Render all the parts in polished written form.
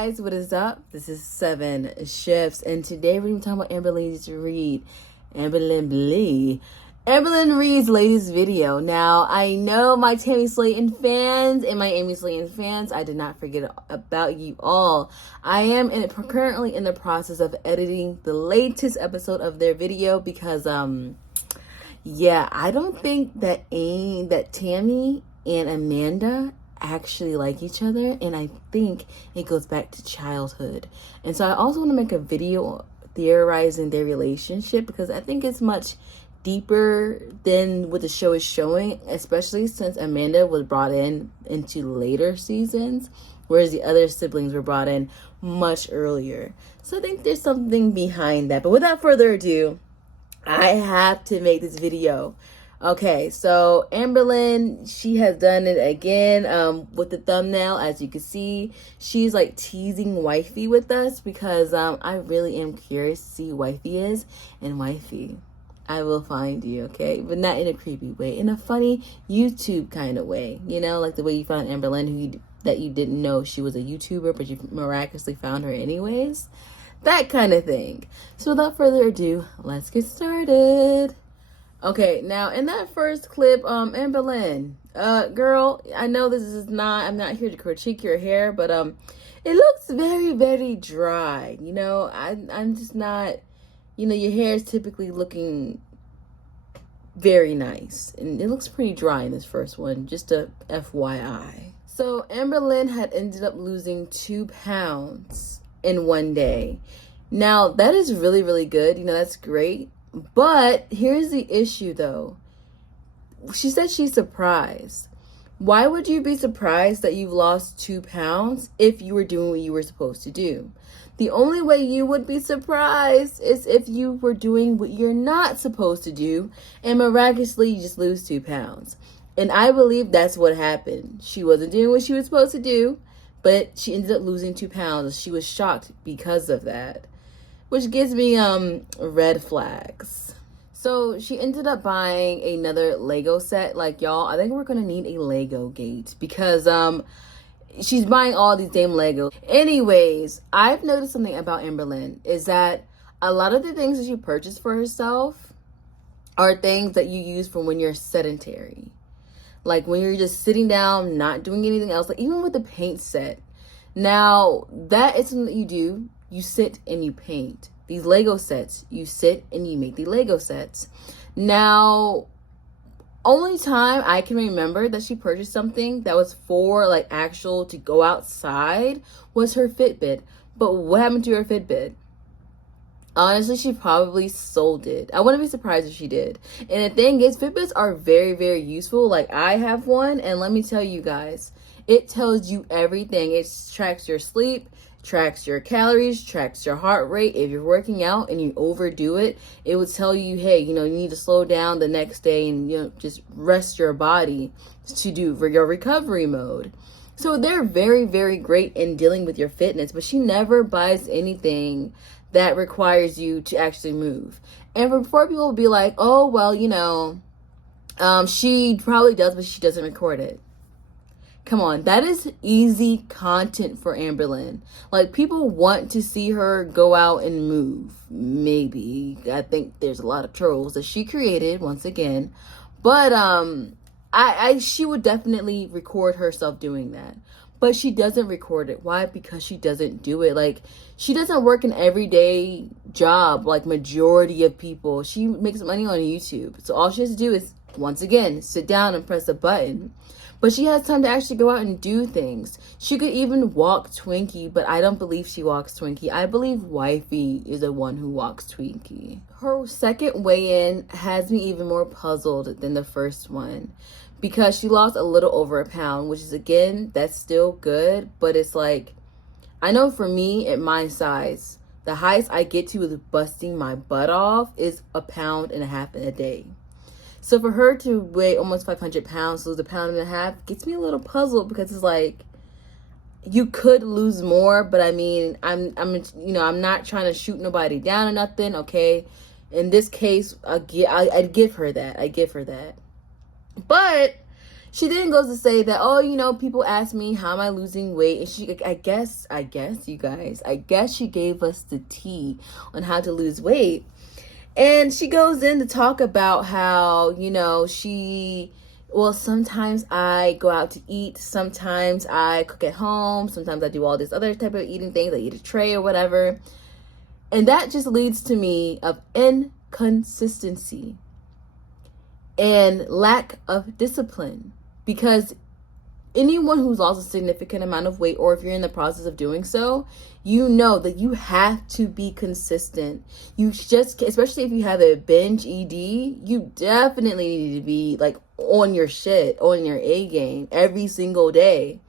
guys, what is up? This is SevenShips, and today we're going to talk about Amberlynn Reid. Amberlynn Reid's latest video. Now, I know my Tammy Slayton fans and my Amy Slayton fans, I did not forget about you all. I am currently in the process of editing the latest episode of their video because, I don't think that Tammy and Amanda actually like each other, and I think it goes back to childhood. And so I also want to make a video theorizing their relationship because I think it's much deeper than what the show is showing, especially since Amanda was brought into later seasons, whereas the other siblings were brought in much earlier. So I think there's something behind that. But without further ado, I have to make this video. Okay, so Amberlynn, she has done it again with the thumbnail. As you can see, she's like teasing Wifey with us because I really am curious to see who Wifey is. And Wifey, I will find you, okay? But not in a creepy way, in a funny YouTube kind of way. You know, like the way you found Amberlynn, that you didn't know she was a YouTuber, but you miraculously found her anyways. That kind of thing. So without further ado, let's get started. Okay, now in that first clip, Amberlynn, girl, I know I'm not here to critique your hair, but it looks very, very dry. You know, I'm just not, your hair is typically looking very nice, and it looks pretty dry in this first one, just a FYI. So Amberlynn had ended up losing 2 pounds in one day. Now that is really, really good. That's great. But here's the issue though. She said she's surprised. Why would you be surprised that you've lost 2 pounds if you were doing what you were supposed to do? The only way you would be surprised is if you were doing what you're not supposed to do and miraculously you just lose 2 pounds. And I believe that's what happened. She wasn't doing what she was supposed to do, but she ended up losing 2 pounds. She was shocked because of that, which gives me red flags. So she ended up buying another Lego set. Like, y'all, I think we're gonna need a Lego gate because she's buying all these damn Legos. Anyways, I've noticed something about Amberlynn is that a lot of the things that she purchased for herself are things that you use for when you're sedentary. Like when you're just sitting down, not doing anything else. Like even with the paint set. Now, that is something that you do. You sit and you paint. These Lego sets, you sit and you make the Lego sets. Now, only time I can remember that she purchased something that was for like actual to go outside was her Fitbit. But what happened to her Fitbit? Honestly, she probably sold it. I wouldn't be surprised if she did. And the thing is, Fitbits are very, very useful. Like I have one, and let me tell you guys, it tells you everything. It tracks your sleep, tracks your calories, tracks your heart rate. If you're working out and you overdo it, it would tell you, hey, you need to slow down the next day and just rest your body to do your recovery mode. So they're very, very great in dealing with your fitness, but she never buys anything that requires you to actually move. And before people will be like, oh, well, she probably does, but she doesn't record it. Come on, that is easy content for Amberlynn. Like, people want to see her go out and move. Maybe. I think there's a lot of trolls that she created, once again. But she would definitely record herself doing that. But she doesn't record it. Why? Because she doesn't do it. Like, she doesn't work an everyday job like majority of people. She makes money on YouTube. So all she has to do is, once again, sit down and press a button. But she has time to actually go out and do things. She could even walk Twinkie, but I don't believe she walks Twinkie. I believe Wifey is the one who walks Twinkie. Her second weigh-in has me even more puzzled than the first one because she lost a little over 1 pound, which is, again, that's still good. But it's like, I know for me, at my size, the highest I get to with busting my butt off is 1.5 pounds in a day. So for her to weigh almost 500 pounds, lose 1.5 pounds, gets me a little puzzled because it's like, you could lose more, but I mean, I'm not trying to shoot nobody down or nothing. Okay, in this case, I'd give her that. But she then goes to say that, oh, you know, people ask me how am I losing weight, and she, I guess you guys, I guess she gave us the tea on how to lose weight. And she goes in to talk about how, you know, well, sometimes I go out to eat, sometimes I cook at home, sometimes I do all this other type of eating things, I eat a tray or whatever. And that just leads to me of inconsistency and lack of discipline. Because anyone who's lost a significant amount of weight, or if you're in the process of doing so, you know that you have to be consistent. You just, especially if you have a binge ED, you definitely need to be like on your shit, on your A game every single day.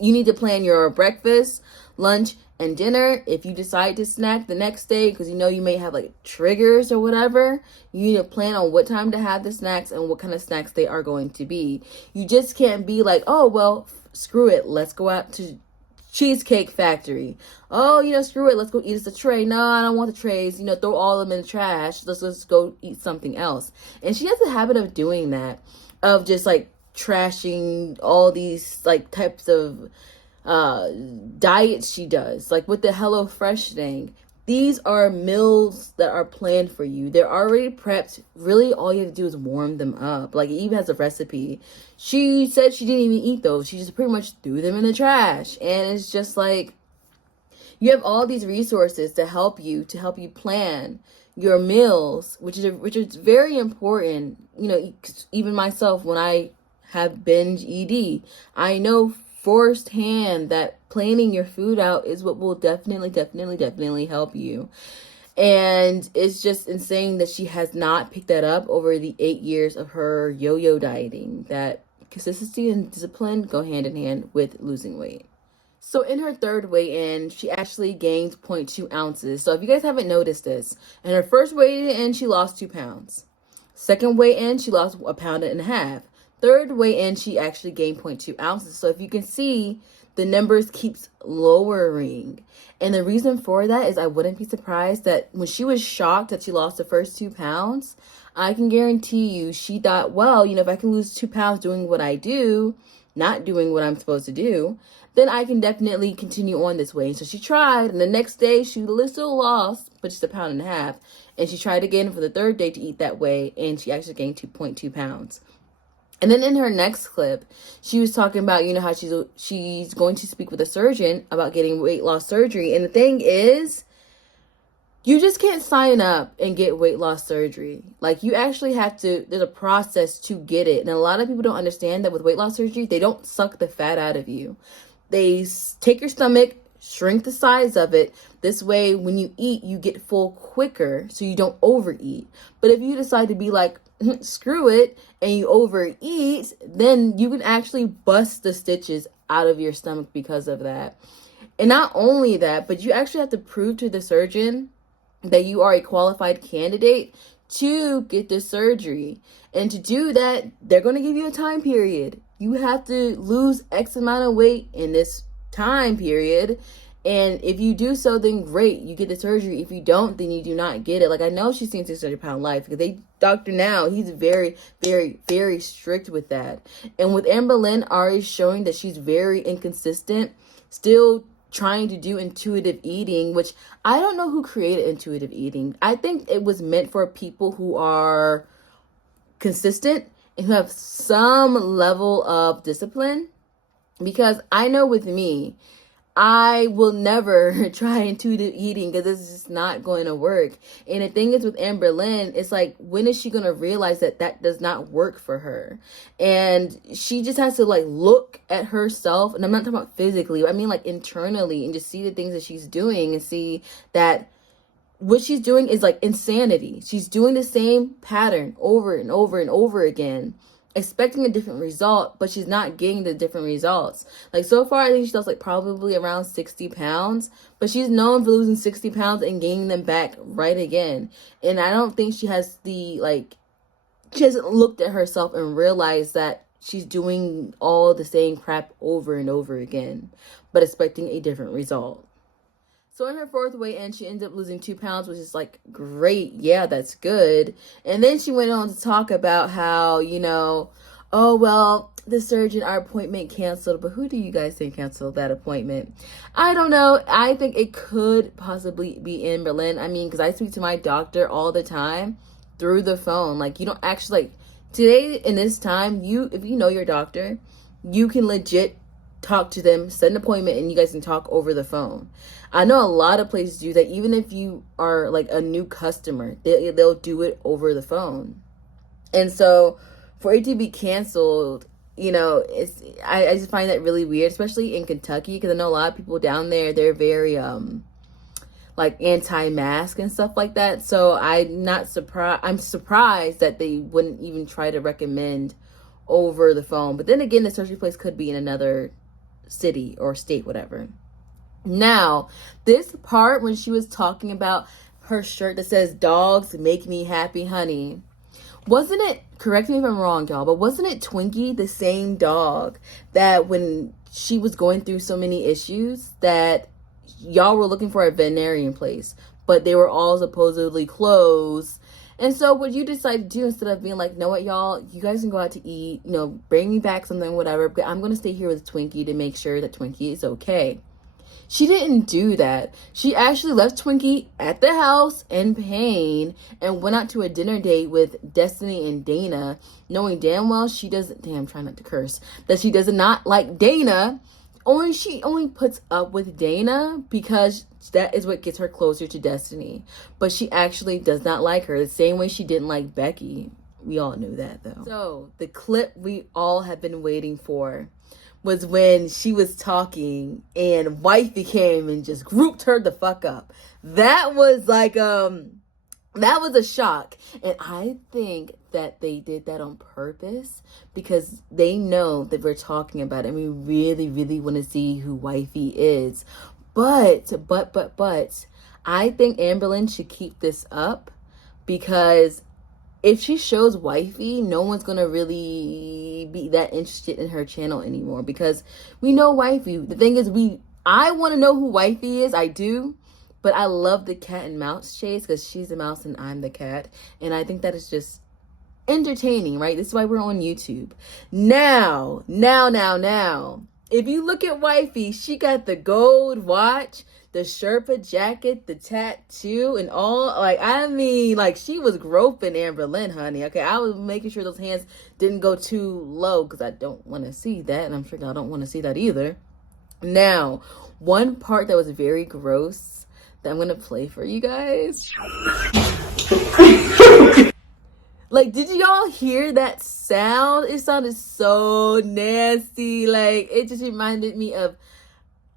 You need to plan your breakfast, lunch, and dinner. If you decide to snack the next day, because you know you may have like triggers or whatever, you need to plan on what time to have the snacks and what kind of snacks they are going to be. You just can't be like, oh, well, screw it, let's go out to Cheesecake Factory. Oh, you know, screw it, let's go eat us a tray. No, I don't want the trays. You know, throw all of them in the trash. Let's go eat something else. And she has a habit of doing that, of just like trashing all these like types of diets she does, like with the HelloFresh thing. These are meals that are planned for you. They're already prepped. Really, all you have to do is warm them up. Like, it even has a recipe. She said she didn't even eat those. She just pretty much threw them in the trash. And it's just like, you have all these resources to help you plan your meals, which is very important. You know, even myself, when I have binge ED, I know firsthand that planning your food out is what will definitely help you. And it's just insane that she has not picked that up over the 8 years of her yo-yo dieting. That consistency and discipline go hand in hand with losing weight. So in her third weigh-in, she actually gained 0.2 ounces. So if you guys haven't noticed this, in her first weigh-in, she lost 2 pounds. Second weigh-in, she lost 1.5 pounds. Third weigh-in, she actually gained 0.2 ounces. So if you can see, the numbers keeps lowering. And the reason for that is I wouldn't be surprised that when she was shocked that she lost the first 2 pounds, I can guarantee you she thought, well, you know, if I can lose 2 pounds doing what I do, not doing what I'm supposed to do, then I can definitely continue on this way. So she tried, and the next day she still lost, but just 1.5 pounds. And she tried again for the third day to eat that way, and she actually gained 2.2 pounds. And then in her next clip, she was talking about, you know, how she's going to speak with a surgeon about getting weight loss surgery. And the thing is, you just can't sign up and get weight loss surgery. Like, you actually have to, there's a process to get it. And a lot of people don't understand that with weight loss surgery, they don't suck the fat out of you. They take your stomach, shrink the size of it. This way, when you eat, you get full quicker, so you don't overeat. But if you decide to be like, screw it, and you overeat, then you can actually bust the stitches out of your stomach because of that. And not only that, but you actually have to prove to the surgeon that you are a qualified candidate to get the surgery. And to do that, they're going to give you a time period. You have to lose X amount of weight in this time period. And if you do so, then great, you get the surgery. If you don't, then you do not get it. Like, I know she's seen 600-pound life, because Dr. Now, he's very, very, very strict with that. And with Amberlynn already showing that she's very inconsistent, still trying to do intuitive eating, which I don't know who created intuitive eating. I think it was meant for people who are consistent and who have some level of discipline. Because I know with me, I will never try intuitive eating because it's just not going to work. And the thing is with Amberlynn, it's like, when is she going to realize that that does not work for her? And she just has to like look at herself. And I'm not talking about physically, I mean like internally, and just see the things that she's doing and see that what she's doing is like insanity. She's doing the same pattern over and over and over again, expecting a different result, but she's not getting the different results. Like, so far, I think she lost like probably around 60 pounds, but she's known for losing 60 pounds and gaining them back right again. And I don't think she has she hasn't looked at herself and realized that she's doing all the same crap over and over again, but expecting a different result. So in her fourth weigh-in, she ended up losing 2 pounds, which is like, great. Yeah, that's good. And then she went on to talk about how, you know, oh, well, the surgeon, our appointment canceled. But who do you guys think canceled that appointment? I don't know. I think it could possibly be Amberlynn. I mean, because I speak to my doctor all the time through the phone. Like, you don't actually, like, today in this time, if you know your doctor, you can legit talk to them, set an appointment, and you guys can talk over the phone. I know a lot of places do that. Even if you are like a new customer, they'll do it over the phone. And so for it to be canceled, you know, I just find that really weird, especially in Kentucky, because I know a lot of people down there, they're very like anti-mask and stuff like that. So I'm surprised that they wouldn't even try to recommend over the phone. But then again, the surgery place could be in another city or state, whatever. Now, this part when she was talking about her shirt that says "Dogs make me happy, honey," wasn't it, correct me if I'm wrong, y'all, but wasn't it Twinkie, the same dog that when she was going through so many issues that y'all were looking for a veterinarian place, but they were all supposedly closed? And so what you decide to do, instead of being like, you know what, y'all, you guys can go out to eat, you know, bring me back something, whatever, but I'm going to stay here with Twinkie to make sure that Twinkie is okay. She didn't do that. She actually left Twinkie at the house in pain and went out to a dinner date with Destiny and Dana, knowing damn well she doesn't, damn, try not to curse, that she does not like Dana. She only puts up with Dana because that is what gets her closer to Destiny. But she actually does not like her the same way she didn't like Becky. We all knew that, though. So the clip we all have been waiting for was when she was talking and Wifey came and just grouped her the fuck up. That was like, that was a shock. And I think that they did that on purpose because they know that we're talking about it and we really, really want to see who Wifey is. But I think Amberlynn should keep this up, because if she shows Wifey, no one's going to really be that interested in her channel anymore, because we know Wifey. The thing is, I want to know who Wifey is. I do. But I love the cat and mouse chase because she's the mouse and I'm the cat. And I think that is just entertaining, right? This is why we're on YouTube. Now. If you look at Wifey, she got the gold watch, the Sherpa jacket, the tattoo, and all. Like, I mean, like, she was groping Amberlynn, honey. Okay, I was making sure those hands didn't go too low because I don't want to see that. And I'm sure y'all don't want to see that either. Now, one part that was very gross that I'm going to play for you guys. Like, did y'all hear that sound? It sounded so nasty. Like, it just reminded me of,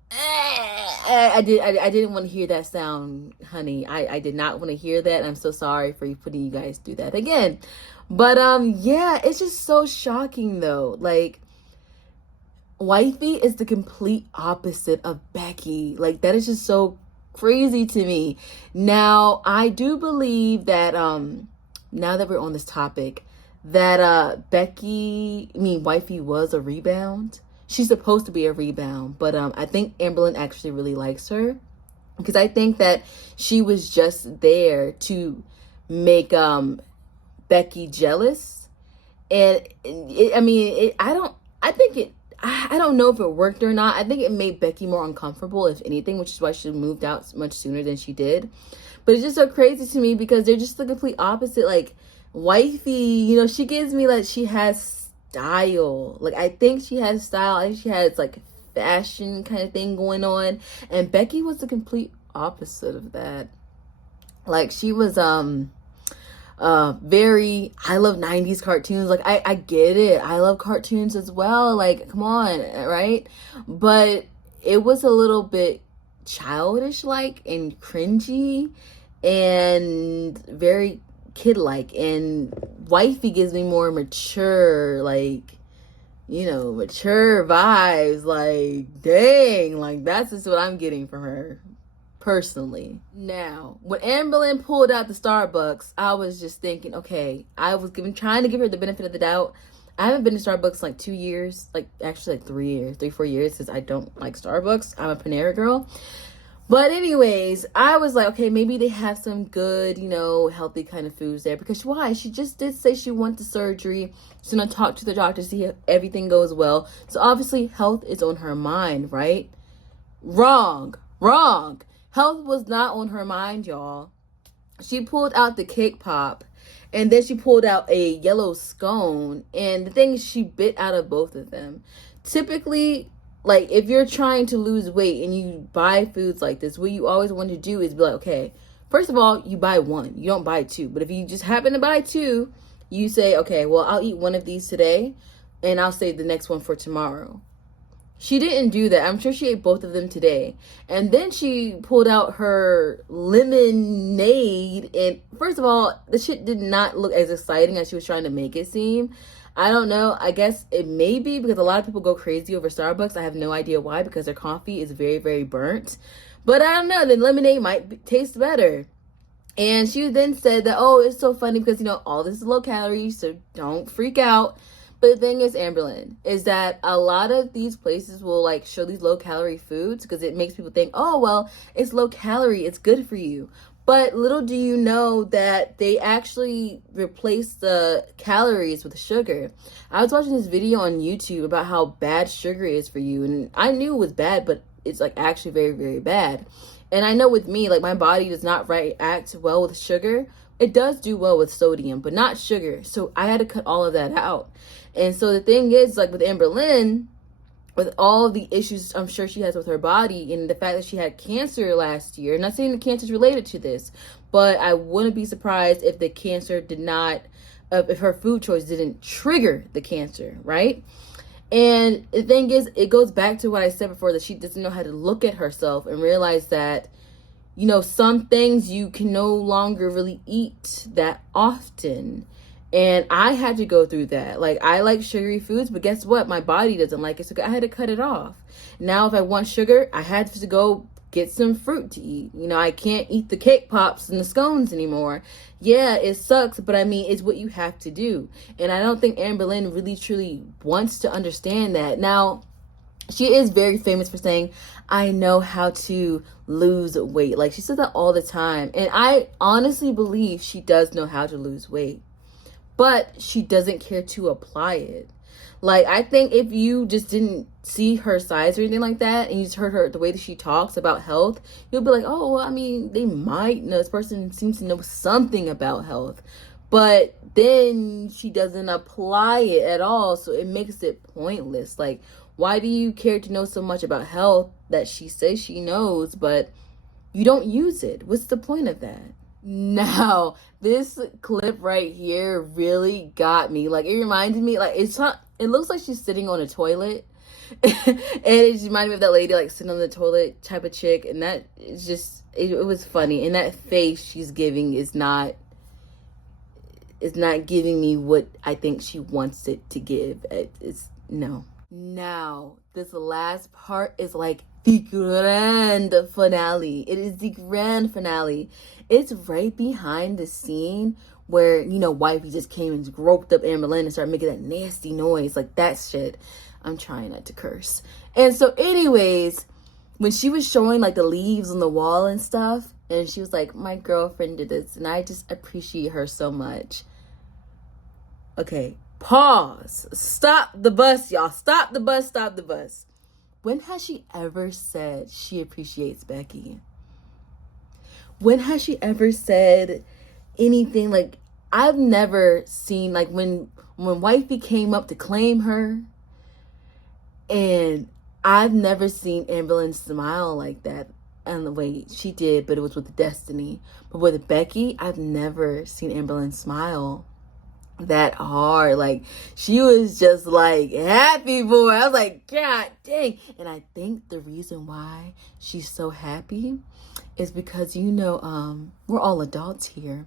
I didn't want to hear that sound, honey. I did not want to hear that. I'm so sorry for putting you guys through that again. But, yeah, it's just so shocking, though. Like, Wifey is the complete opposite of Becky. Like, that is just so crazy to me. Now, I do believe that, now that we're on this topic, that Wifey was a rebound. She's supposed to be a rebound, but I think Amberlynn actually really likes her, because I think that she was just there to make Becky jealous. And I don't know if it worked or not. I think it made Becky more uncomfortable, if anything, which is why she moved out much sooner than she did. But it's just so crazy to me because they're just the complete opposite. Like, Wifey, you know, she gives me like she has style. Like, I think she has style. I think she has like fashion kind of thing going on. And Becky was the complete opposite of that. Like, she was very, I love 90s cartoons. Like, I get it. I love cartoons as well. Like, come on, right? But it was a little bit childish like and cringy and very kid-like. And Wifey gives me more mature, like, you know, mature vibes. Like, dang, like, that's just what I'm getting from her personally. Now, when Amberlynn pulled out the Starbucks, I was just thinking, okay, I was trying to give her the benefit of the doubt. I haven't been to Starbucks like 2 years, like actually like 3 years, 3-4 years, since I don't like Starbucks. I'm a Panera girl. But anyways, I was like, okay, maybe they have some good, you know, healthy kind of foods there. Because why? She just did say she wants the surgery. She's going to talk to the doctor, see if everything goes well. So obviously health is on her mind, right? Wrong. Health was not on her mind, y'all. She pulled out the cake pop, and then she pulled out a yellow scone. And the thing is, she bit out of both of them. Typically, like, if you're trying to lose weight and you buy foods like this, what you always want to do is be like, okay, first of all, you buy one. You don't buy two. But if you just happen to buy two, you say, okay, well, I'll eat one of these today, and I'll save the next one for tomorrow. She didn't do that. I'm sure she ate both of them today. And then she pulled out her lemonade. And first of all, the shit did not look as exciting as she was trying to make it seem. I don't know. I guess it may be because a lot of people go crazy over Starbucks. I have no idea why, because their coffee is very, very burnt. But I don't know. The lemonade might taste better. And she then said that, oh, it's so funny because, you know, all this is low calorie, so don't freak out. But the thing is, Amberlynn, is that a lot of these places will, like, show these low calorie foods because it makes people think, oh, well, it's low calorie, it's good for you. But little do you know that they actually replace the calories with sugar. I was watching this video on YouTube about how bad sugar is for you. And I knew it was bad, but it's like actually very, very bad. And I know with me, like, my body does not react well with sugar. It does do well with sodium, but not sugar. So I had to cut all of that out. And so the thing is, like, with Amberlynn, with all the issues I'm sure she has with her body and the fact that she had cancer last year. I'm not saying the cancer is related to this, but I wouldn't be surprised if the cancer did not, if her food choice didn't trigger the cancer, right? And the thing is, it goes back to what I said before, that she doesn't know how to look at herself and realize that, you know, some things you can no longer really eat that often. And I had to go through that. Like, I like sugary foods, but guess what? My body doesn't like it, so I had to cut it off. Now, if I want sugar, I had to go get some fruit to eat. You know, I can't eat the cake pops and the scones anymore. Yeah, it sucks, but I mean, it's what you have to do. And I don't think Amberlynn really, truly wants to understand that. Now, she is very famous for saying, I know how to lose weight. Like, she says that all the time. And I honestly believe she does know how to lose weight. But she doesn't care to apply it. Like, I think if you just didn't see her size or anything like that, and you just heard her, the way that she talks about health, you'll be like, oh, well, I mean, they might know, this person seems to know something about health. But then she doesn't apply it at all, so it makes it pointless. Like, why do you care to know so much about health that she says she knows, but you don't use it? What's the point of that? Now, this clip right here really got me. Like, it reminded me, like, it looks like she's sitting on a toilet. And it just reminded me of that lady, like, sitting on the toilet type of chick. And that is just, it was funny. And that face she's giving is not giving me what I think she wants it to give. It's no. Now, this last part is like the grand finale. It is the grand finale. It's right behind the scene where, you know, Wifey just came and groped up Amberlynn and started making that nasty noise. Like, that shit. I'm trying not to curse. And so anyways, when she was showing, like, the leaves on the wall and stuff, and she was like, my girlfriend did this, and I just appreciate her so much. Okay, pause. Stop the bus, y'all. Stop the bus, stop the bus. When has she ever said she appreciates Becky? When has she ever said anything? Like, I've never seen, like, when Wifey came up to claim her, and I've never seen Amberlynn smile like that. And the way she did, but it was with Destiny. But with Becky, I've never seen Amberlynn smile that hard. Like, she was just like happy for her. I was like, God dang. And I think the reason why she's so happy is because, you know, we're all adults here.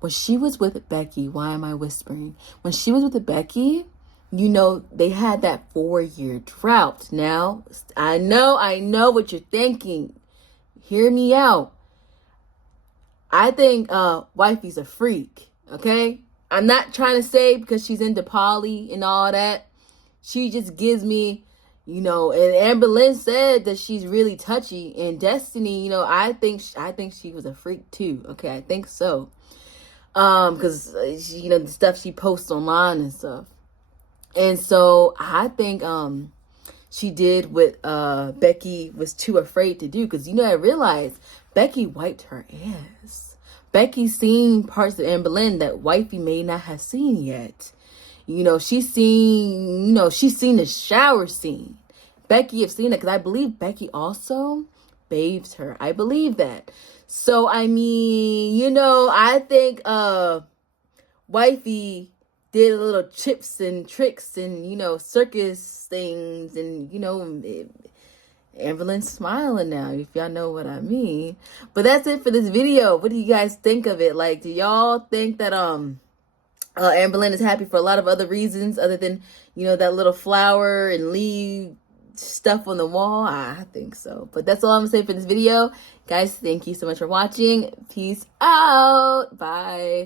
When she was with Becky, why am I whispering? When she was with Becky, you know, they had that 4-year drought. Now, I know what you're thinking. Hear me out. I think Wifey's a freak, okay? I'm not trying to say because she's into poly and all that. She just gives me, You know, and Amberlynn said that she's really touchy. And Destiny, you know, I think she was a freak too. Okay, I think so. Because you know, the stuff she posts online and stuff. And so I think she did what Becky was too afraid to do. Because, you know, I realized Becky wiped her ass. Becky seen parts of Amberlynn that Wifey may not have seen yet. You know, she's seen the shower scene. Becky have seen it because I believe Becky also bathed her. I believe that. So, I mean, you know, I think Wifey did a little chips and tricks and, you know, circus things. And, you know, Amberlynn's smiling now, if y'all know what I mean. But that's it for this video. What do you guys think of it? Like, do y'all think that Amberlynn is happy for a lot of other reasons other than, you know, that little flower and leaf stuff on the wall? I think so. But that's all I'm gonna say for this video. Guys, thank you so much for watching. Peace out. Bye.